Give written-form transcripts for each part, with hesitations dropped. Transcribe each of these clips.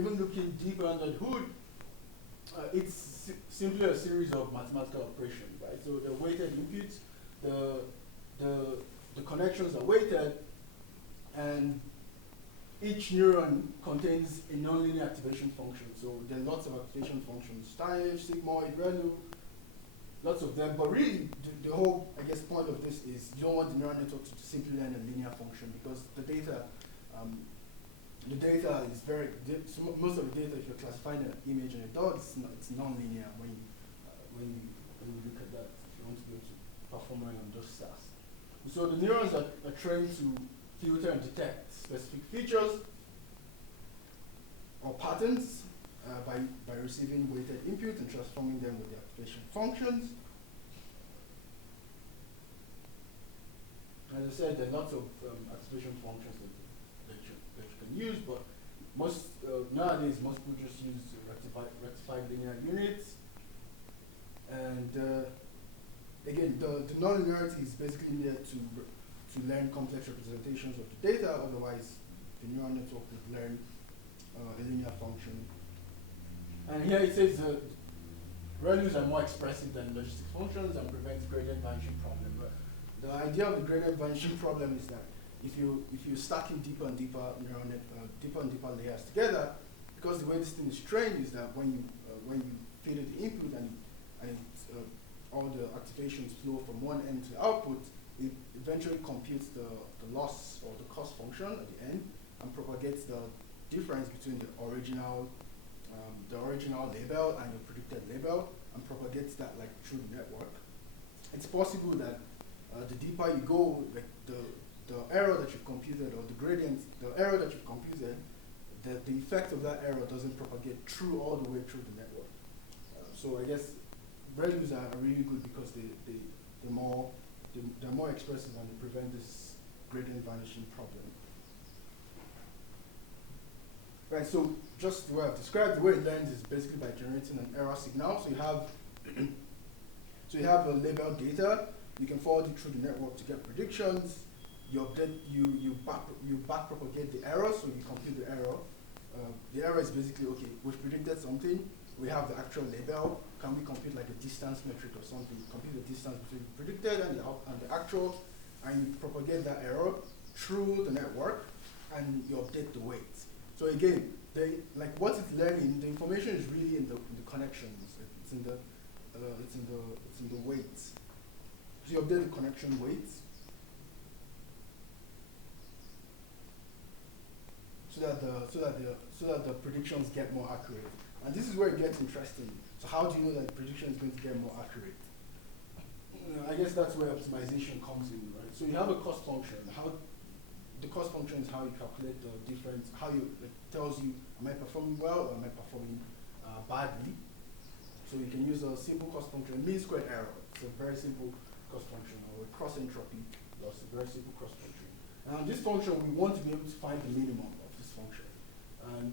even looking deeper under the hood, it's simply a series of mathematical operations, right? So the weighted inputs, the connections are weighted, and each neuron contains a nonlinear activation function. So there are lots of activation functions: stage, sigmoid, ReLU, lots of them. But really, the whole, I guess, point of this is you don't want the neural network to simply learn a linear function, because the data is very, most of the data, if you're classifying an image in a dot, it's non-linear when you look at that, if you want to be able to perform on those SAS. So the neurons are trained to filter and detect specific features or patterns by receiving weighted input and transforming them with the activation functions. As I said, there are lots of activation functions that you can use, but nowadays most people just use rectified linear units. And again, the nonlinearity is basically needed to learn complex representations of the data. Otherwise, the neural network would learn a linear function. And here it says ReLUs are more expressive than logistic functions and prevent gradient vanishing problem. But the idea of the gradient vanishing problem is that if you stack in deeper and deeper layers together, because the way this thing is trained is that when you feed it the input and all the activations flow from one end to the output, it eventually computes the loss or the cost function at the end and propagates the difference between the original label and the predicted label, and propagates that like through the network. It's possible that the deeper you go, like the error that you've computed, or the gradient, the error that you've computed, the effect of that error doesn't propagate through all the way through the network. So I guess ReLUs are really good because they're more expressive and they prevent this gradient vanishing problem. Right, so just the way I've described, the way it learns is basically by generating an error signal. So you have a labeled data. You can forward it through the network to get predictions. You update, you back propagate the error, so you compute the error. The error is basically, okay, we've predicted something. We have the actual label. Can we compute like a distance metric or something? Compute the distance between the predicted and the actual, and you propagate that error through the network, and you update the weight. So again, like what it's learning, the information is really in the connections. It's in the weights. So you update the connection weights so that the predictions get more accurate. And this is where it gets interesting. So how do you know that the prediction is going to get more accurate? I guess that's where optimization comes in, right? So you have a cost function. The cost function is how you calculate the difference, how it tells you, am I performing well or am I performing badly? So you can use a simple cost function, mean squared error. It's a very simple cost function, or a cross entropy loss, a very simple cross function. And this function, we want to be able to find the minimum of this function. And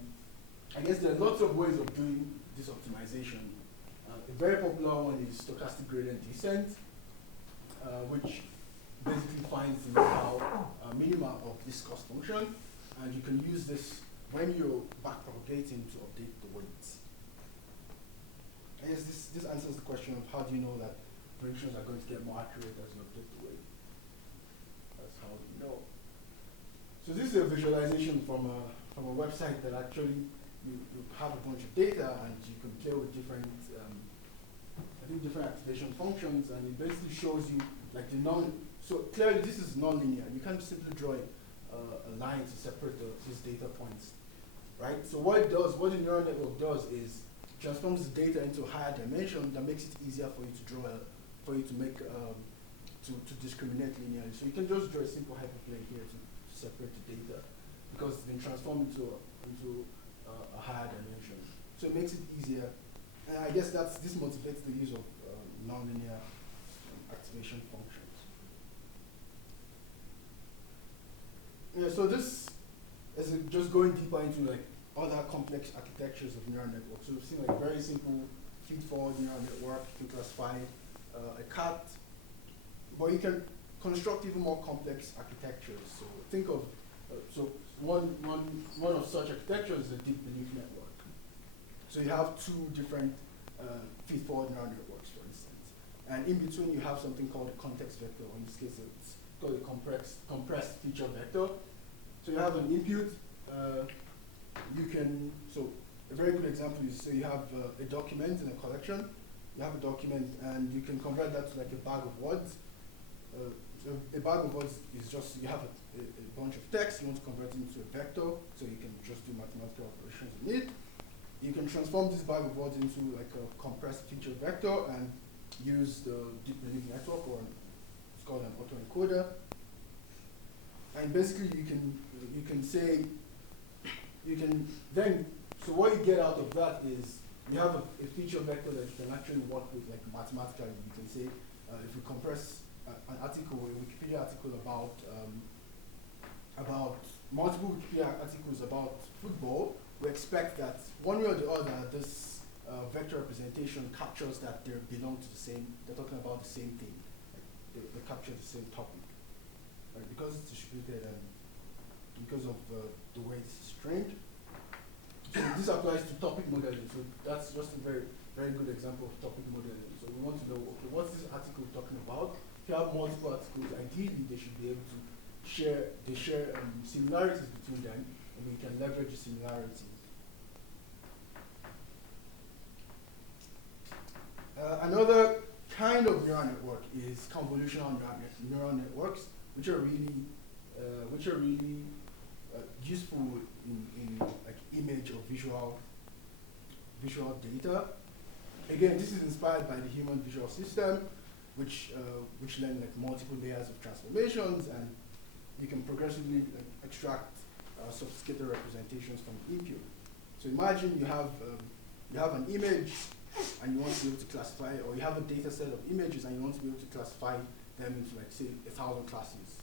I guess there are lots of ways of doing this optimization. A very popular one is stochastic gradient descent, which basically finds the local minima of this cost function, and you can use this when you're back propagating to update the weights. I guess this answers the question of how do you know that predictions are going to get more accurate as you update the weight. That's how you know. So this is a visualization from a website that actually you have a bunch of data and you can play with different different activation functions, and it basically shows you like so clearly this is non-linear. You can't simply draw a line to separate these data points, right? So what the neural network does is transforms the data into a higher dimension that makes it easier for you to draw, to discriminate linearly. So you can just draw a simple hyperplane here to separate the data, because it's been transformed into a higher dimension. So it makes it easier. And I guess this motivates the use of nonlinear activation functions. Yeah, so this is just going deeper into like other complex architectures of neural networks. So we've seen like very simple feed-forward neural network. You can classify a cat, but you can construct even more complex architectures. So think of So one of such architectures is a deep belief network. So you have two different feed-forward neural networks, for instance. And in between, you have something called a context vector. In this case, it's called a compressed feature vector. So you have an input. So a very good example is, so you have a document in a collection. You have a document, and you can convert that to like a bag of words. So a bag of words is just, you have a bunch of text, you want to convert it into a vector, so you can just do mathematical operations in it. You can transform this bag of words into like a compressed feature vector and use the deep belief network, or it's called an autoencoder. And basically you can say, so what you get out of that is, you have a feature vector that you can actually work with like mathematically. You can say, if we compress an article, a Wikipedia article about multiple Wikipedia articles about football, we expect that one way or the other, this vector representation captures that they belong to the same, they're talking about the same thing. Like they capture the same topic. Right? Because it's distributed and because of the way it's trained. So this applies to topic modeling. So that's just a very, very good example of topic modeling. So we want to know, okay, what's this article talking about? If you have multiple articles, ideally they should be able to share similarities between them, and we can leverage the similarities. Another kind of neural network is convolutional neural networks, which are really useful in like image or visual data. Again, this is inspired by the human visual system, which learn like multiple layers of transformations, and you can progressively extract sophisticated representations from input. So imagine you have an image and you want to be able to classify, or you have a data set of images and you want to be able to classify them into like say 1,000 classes.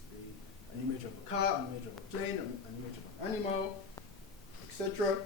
An image of a car, an image of a plane, an image of an animal, etc.